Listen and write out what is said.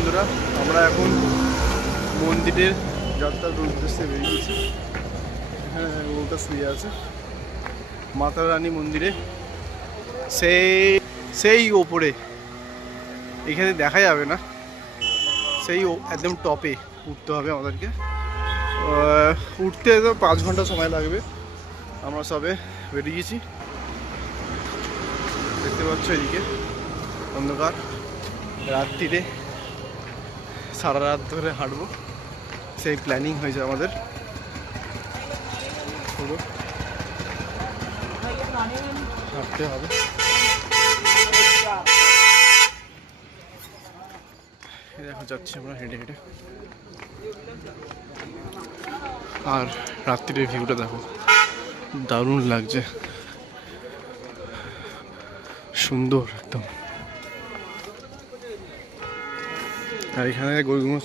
বন্ধুরা, আমরা এখন মন্দিরের যাত্রার উদ্দেশ্যে বেরিয়েছি। এখানে ওটা শুয়ে আছে মাতা রানী মন্দিরে, সেই ওপরে, এখানে দেখা যাবে না, সেই একদম টপে উঠতে হবে আমাদেরকে। উঠতে তো 5 ঘন্টা সময় লাগবে। আমরা সবে বেরিয়েছি, দেখতে পাচ্ছ এদিকে অন্ধকার। রাত্রিরে সারা রাত ধরে হাঁটবো, সেই প্ল্যানিং হয়েছে আমাদের। পুরো হাঁটতে হবে। দেখো যাচ্ছি আমরা হেঁটে হেঁটে, আর রাত্রির ভিউটা দেখো, দারুণ লাগছে, সুন্দর একদম। আর এখানে গরুগুলো